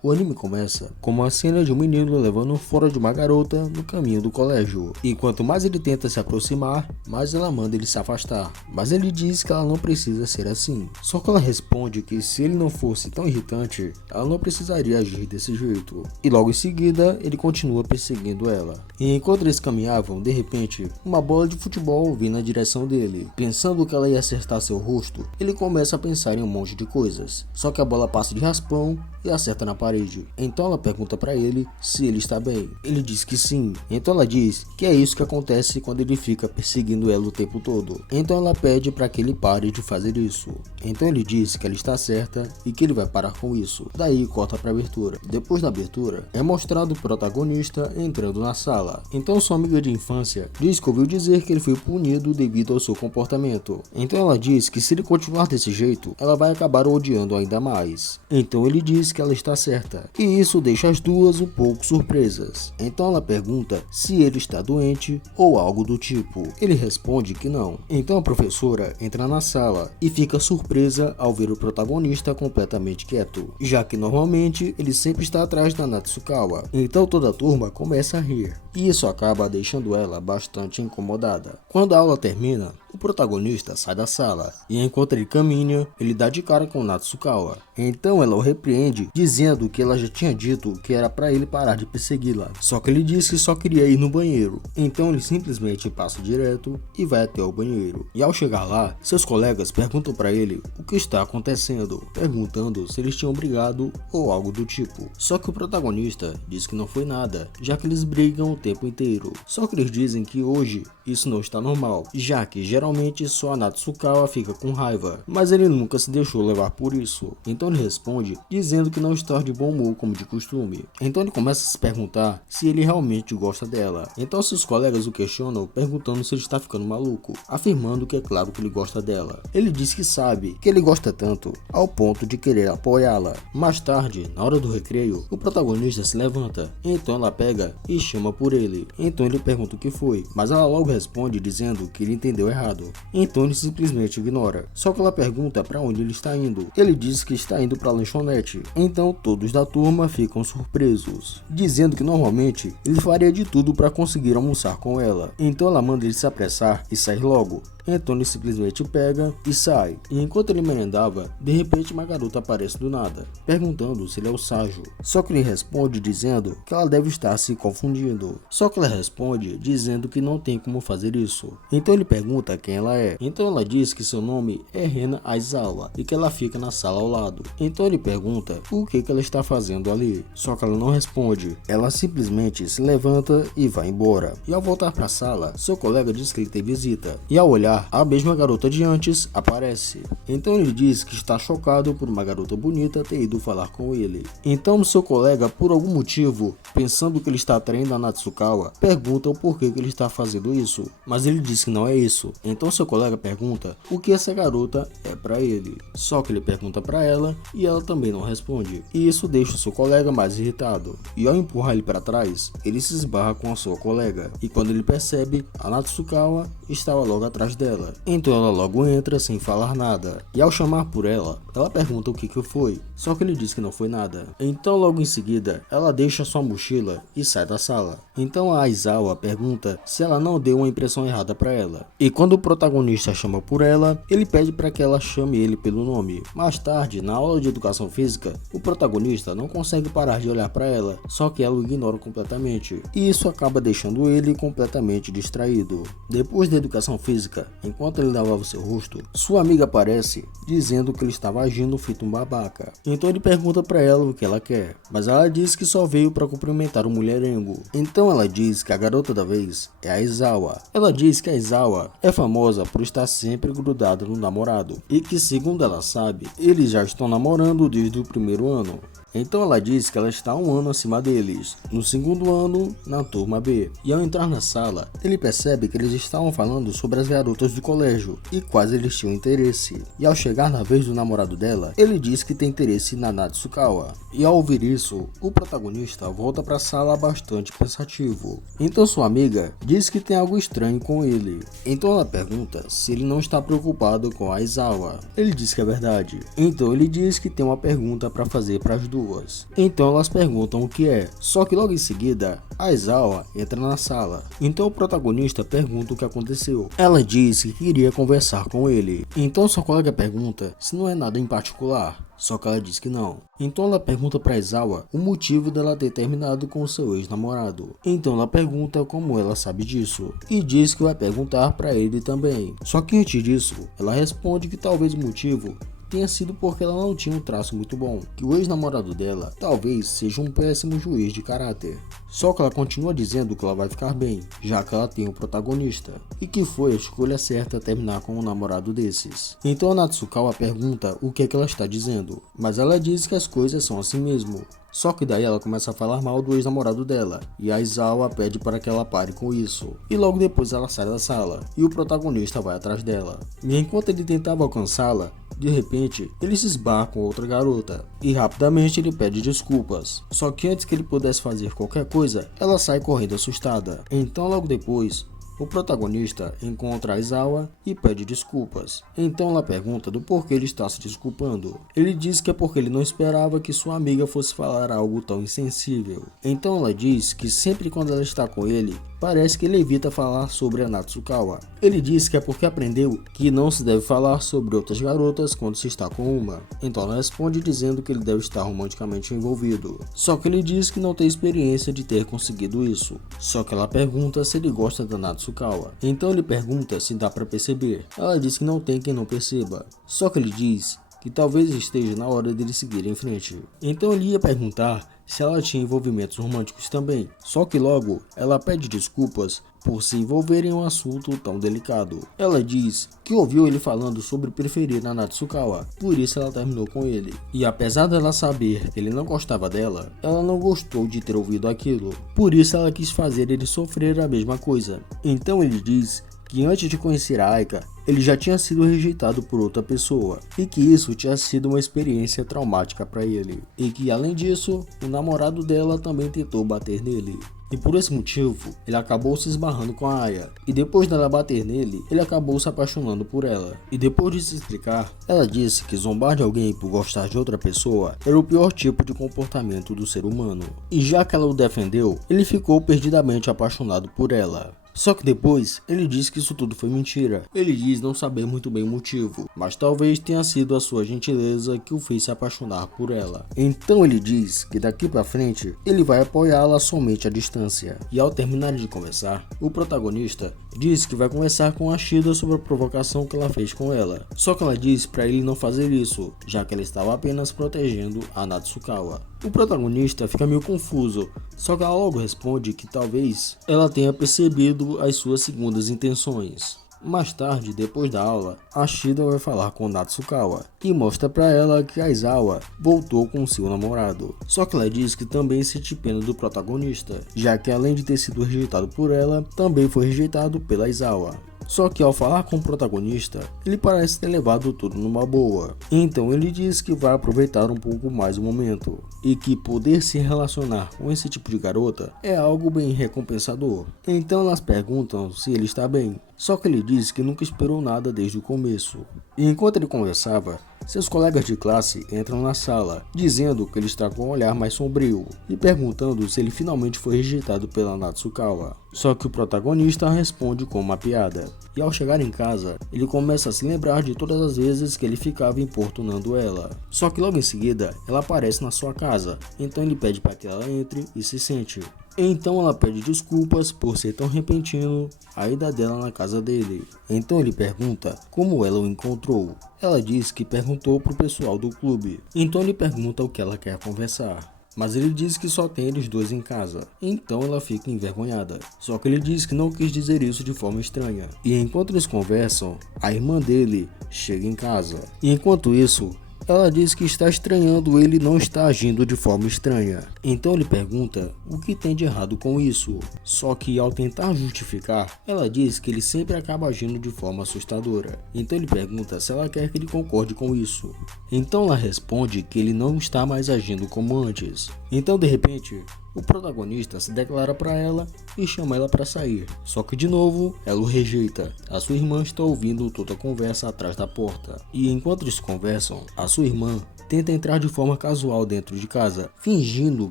O anime começa com uma cena de um menino levando fora de uma garota no caminho do colégio. E quanto mais ele tenta se aproximar, mais ela manda ele se afastar. Mas ele diz que ela não precisa ser assim. Só que ela responde que se ele não fosse tão irritante, ela não precisaria agir desse jeito. E logo em seguida, ele continua perseguindo ela. E enquanto eles caminhavam, de repente, uma bola de futebol vem na direção dele. Pensando que ela ia acertar seu rosto, ele começa a pensar em um monte de coisas. Só que a bola passa de raspão e acerta na parede. Então ela pergunta para ele se ele está bem. Ele diz que sim. Então ela diz que é isso que acontece quando ele fica perseguindo ela o tempo todo. Então ela pede para que ele pare de fazer isso. Então ele diz que ela está certa e que ele vai parar com isso. Daí corta para abertura. Depois da abertura é mostrado o protagonista entrando na sala. Então sua amiga de infância diz que ouviu dizer que ele foi punido devido ao seu comportamento. Então ela diz que se ele continuar desse jeito, ela vai acabar o odiando ainda mais. Então ele diz que ela está certa. E isso deixa as duas um pouco surpresas. Então ela pergunta se ele está doente ou algo do tipo. Ele responde que não. Então a professora entra na sala e fica surpresa ao ver o protagonista completamente quieto, já que normalmente ele sempre está atrás da Natsukawa. Então toda a turma começa a rir. E isso acaba deixando ela bastante incomodada. Quando a aula termina, o protagonista sai da sala e enquanto ele caminha, ele dá de cara com Natsukawa. Então ela o repreende, dizendo que ela já tinha dito que era para ele parar de persegui-la. Só que ele disse que só queria ir no banheiro. Então ele simplesmente passa direto e vai até o banheiro. E ao chegar lá, seus colegas perguntam para ele o que está acontecendo, perguntando se eles tinham brigado ou algo do tipo. Só que o protagonista diz que não foi nada, já que eles brigam o tempo inteiro. Só que eles dizem que hoje isso não está normal, já que geralmente só a Natsukawa fica com raiva, mas ele nunca se deixou levar por isso. Então ele responde dizendo que não está de bom humor como de costume. Então ele começa a se perguntar se ele realmente gosta dela. Então seus colegas o questionam perguntando se ele está ficando maluco, afirmando que é claro que ele gosta dela. Ele diz que sabe que ele gosta tanto ao ponto de querer apoiá-la. Mais tarde, na hora do recreio, o protagonista se levanta, então ela pega e chama por ele. Então ele pergunta o que foi, mas ela logo responde dizendo que ele entendeu errado. Então ele simplesmente ignora. Só que ela pergunta para onde ele está indo. Ele diz que está indo para a lanchonete. Então todos da turma ficam surpresos, dizendo que normalmente ele faria de tudo para conseguir almoçar com ela. Então ela manda ele se apressar e sair logo. Então ele simplesmente pega e sai. E enquanto ele merendava, de repente uma garota aparece do nada, perguntando se ele é o Sajo. Só que ele responde dizendo que ela deve estar se confundindo. Só que ela responde dizendo que não tem como fazer isso. Então ele pergunta quem ela é. Então ela diz que seu nome é Rena Aizawa e que ela fica na sala ao lado. Então ele pergunta o que ela está fazendo ali. Só que ela não responde. Ela simplesmente se levanta e vai embora. E ao voltar para a sala, seu colega diz que ele tem visita. E ao olhar, a mesma garota de antes aparece. Então ele diz que está chocado por uma garota bonita ter ido falar com ele. Então seu colega, por algum motivo, pensando que ele está atraindo a Natsukawa, pergunta o porquê que ele está fazendo isso. Mas ele diz que não é isso. Então seu colega pergunta o que essa garota é para ele. Só que ele pergunta para ela e ela também não responde. E isso deixa seu colega mais irritado. E ao empurrar ele para trás, ele se esbarra com a sua colega. E quando ele percebe, a Natsukawa estava logo atrás dela. Então ela logo entra sem falar nada. E ao chamar por ela, ela pergunta o que foi. Só que ele diz que não foi nada. Então logo em seguida, ela deixa sua mochila e sai da sala. Então a Aizawa pergunta se ela não deu uma impressão errada para ela. E quando o protagonista chama por ela, ele pede para que ela chame ele pelo nome. Mais tarde, na aula de educação física, o protagonista não consegue parar de olhar para ela, só que ela o ignora completamente. E isso acaba deixando ele completamente distraído. Depois da educação física, enquanto ele lavava seu rosto, sua amiga aparece dizendo que ele estava agindo feito um babaca. Então ele pergunta para ela o que ela quer, mas ela diz que só veio para cumprimentar o mulherengo. Então ela diz que a garota da vez é a Aizawa. Ela diz que a Aizawa é famosa por estar sempre grudada no namorado e que, segundo ela sabe, eles já estão namorando desde o primeiro ano. Então ela diz que ela está um ano acima deles, no segundo ano, na turma B. E ao entrar na sala, ele percebe que eles estavam falando sobre as garotas do colégio e quais eles tinham interesse. E ao chegar na vez do namorado dela, ele diz que tem interesse na Natsukawa. E ao ouvir isso, o protagonista volta para a sala bastante pensativo. Então sua amiga diz que tem algo estranho com ele. Então ela pergunta se ele não está preocupado com a Aizawa. Ele diz que é verdade. Então ele diz que tem uma pergunta para fazer para as duas. pessoas. Então elas perguntam o que é, só que logo em seguida, Aizawa entra na sala. Então o protagonista pergunta o que aconteceu. Ela diz que queria conversar com ele. Então sua colega pergunta se não é nada em particular. Só que ela diz que não. Então ela pergunta para Aizawa o motivo dela ter terminado com seu ex-namorado. Então ela pergunta como ela sabe disso. E diz que vai perguntar para ele também. Só que antes disso, ela responde que talvez o motivo tenha sido porque ela não tinha um traço muito bom, que o ex-namorado dela talvez seja um péssimo juiz de caráter. Só que ela continua dizendo que ela vai ficar bem, já que ela tem um protagonista, e que foi a escolha certa terminar com um namorado desses. Então a Natsukawa pergunta o que é que ela está dizendo, mas ela diz que as coisas são assim mesmo. Só que daí ela começa a falar mal do ex-namorado dela, e a Aizawa pede para que ela pare com isso. E logo depois ela sai da sala, e o protagonista vai atrás dela. E enquanto ele tentava alcançá-la, de repente, ele se esbarra com outra garota, e rapidamente ele pede desculpas. Só que antes que ele pudesse fazer qualquer coisa, ela sai correndo assustada. Então logo depois, o protagonista encontra Aizawa e pede desculpas. Então ela pergunta do porquê ele está se desculpando. Ele diz que é porque ele não esperava que sua amiga fosse falar algo tão insensível. Então ela diz que sempre quando ela está com ele, parece que ele evita falar sobre a Natsukawa. Ele diz que é porque aprendeu que não se deve falar sobre outras garotas quando se está com uma. Então ela responde dizendo que ele deve estar romanticamente envolvido. Só que ele diz que não tem experiência de ter conseguido isso. Só que ela pergunta se ele gosta da Natsukawa. Então ele pergunta se dá para perceber. Ela diz que não tem quem não perceba. Só que ele diz que talvez esteja na hora dele seguir em frente. Então ele ia perguntar se ela tinha envolvimentos românticos também. Só que logo ela pede desculpas por se envolver em um assunto tão delicado. Ela diz que ouviu ele falando sobre preferir a Natsukawa, por isso ela terminou com ele. E apesar dela saber que ele não gostava dela, ela não gostou de ter ouvido aquilo. Por isso ela quis fazer ele sofrer a mesma coisa. Então ele diz que antes de conhecer a Aika, ele já tinha sido rejeitado por outra pessoa, e que isso tinha sido uma experiência traumática para ele, e que além disso, o namorado dela também tentou bater nele. E por esse motivo, ele acabou se esbarrando com a Aya, e depois dela bater nele, ele acabou se apaixonando por ela. E depois de se explicar, ela disse que zombar de alguém por gostar de outra pessoa era o pior tipo de comportamento do ser humano. E já que ela o defendeu, ele ficou perdidamente apaixonado por ela. Só que depois, ele diz que isso tudo foi mentira. Ele diz não saber muito bem o motivo, mas talvez tenha sido a sua gentileza que o fez se apaixonar por ela. Então ele diz que daqui pra frente, ele vai apoiá-la somente à distância. E ao terminarem de conversar, o protagonista diz que vai conversar com a Shida sobre a provocação que ela fez com ela. Só que ela diz pra ele não fazer isso, já que ela estava apenas protegendo a Natsukawa. O protagonista fica meio confuso, só que ela logo responde que talvez ela tenha percebido as suas segundas intenções. Mais tarde, depois da aula, a Shida vai falar com Natsukawa e mostra pra ela que Aizawa voltou com seu namorado. Só que ela diz que também sente pena do protagonista, já que além de ter sido rejeitado por ela, também foi rejeitado pela Aizawa. Só que ao falar com o protagonista, ele parece ter levado tudo numa boa. Então ele diz que vai aproveitar um pouco mais o momento, e que poder se relacionar com esse tipo de garota é algo bem recompensador. Então elas perguntam se ele está bem, só que ele diz que nunca esperou nada desde o começo. E enquanto ele conversava, seus colegas de classe entram na sala, dizendo que ele está com um olhar mais sombrio, e perguntando se ele finalmente foi rejeitado pela Natsukawa. Só que o protagonista responde com uma piada. E ao chegar em casa, ele começa a se lembrar de todas as vezes que ele ficava importunando ela. Só que logo em seguida, ela aparece na sua casa, então ele pede para que ela entre e se sente. Então ela pede desculpas por ser tão repentino a ida dela na casa dele. Então ele pergunta como ela o encontrou. Ela diz que perguntou pro pessoal do clube. Então ele pergunta o que ela quer conversar. Mas ele diz que só tem eles dois em casa. Então ela fica envergonhada. Só que ele diz que não quis dizer isso de forma estranha. E enquanto eles conversam, a irmã dele chega em casa. E enquanto isso, ela diz que está estranhando ele não está agindo de forma estranha. Então ele pergunta o que tem de errado com isso. Só que ao tentar justificar, ela diz que ele sempre acaba agindo de forma assustadora. Então ele pergunta se ela quer que ele concorde com isso. Então ela responde que ele não está mais agindo como antes. Então de repente, o protagonista se declara para ela e chama ela para sair. Só que de novo, ela o rejeita. A sua irmã está ouvindo toda a conversa atrás da porta. E enquanto eles conversam, a sua irmã tenta entrar de forma casual dentro de casa, fingindo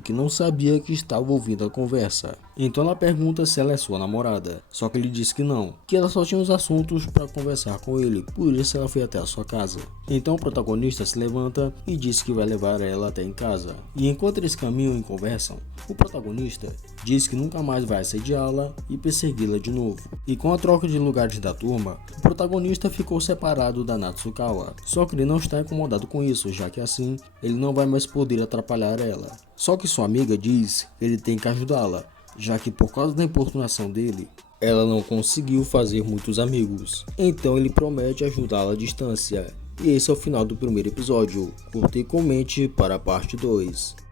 que não sabia que estava ouvindo a conversa. Então ela pergunta se ela é sua namorada, só que ele diz que não, que ela só tinha uns assuntos para conversar com ele, por isso ela foi até a sua casa. Então o protagonista se levanta e diz que vai levar ela até em casa. E enquanto eles caminham e conversam, o protagonista diz que nunca mais vai assediá-la e persegui-la de novo. E com a troca de lugares da turma, o protagonista ficou separado da Natsukawa. Só que ele não está incomodado com isso, já que assim ele não vai mais poder atrapalhar ela. Só que sua amiga diz que ele tem que ajudá-la, já que por causa da importunação dele, ela não conseguiu fazer muitos amigos. Então ele promete ajudá-la à distância. E esse é o final do primeiro episódio. Curta e comente para a parte 2.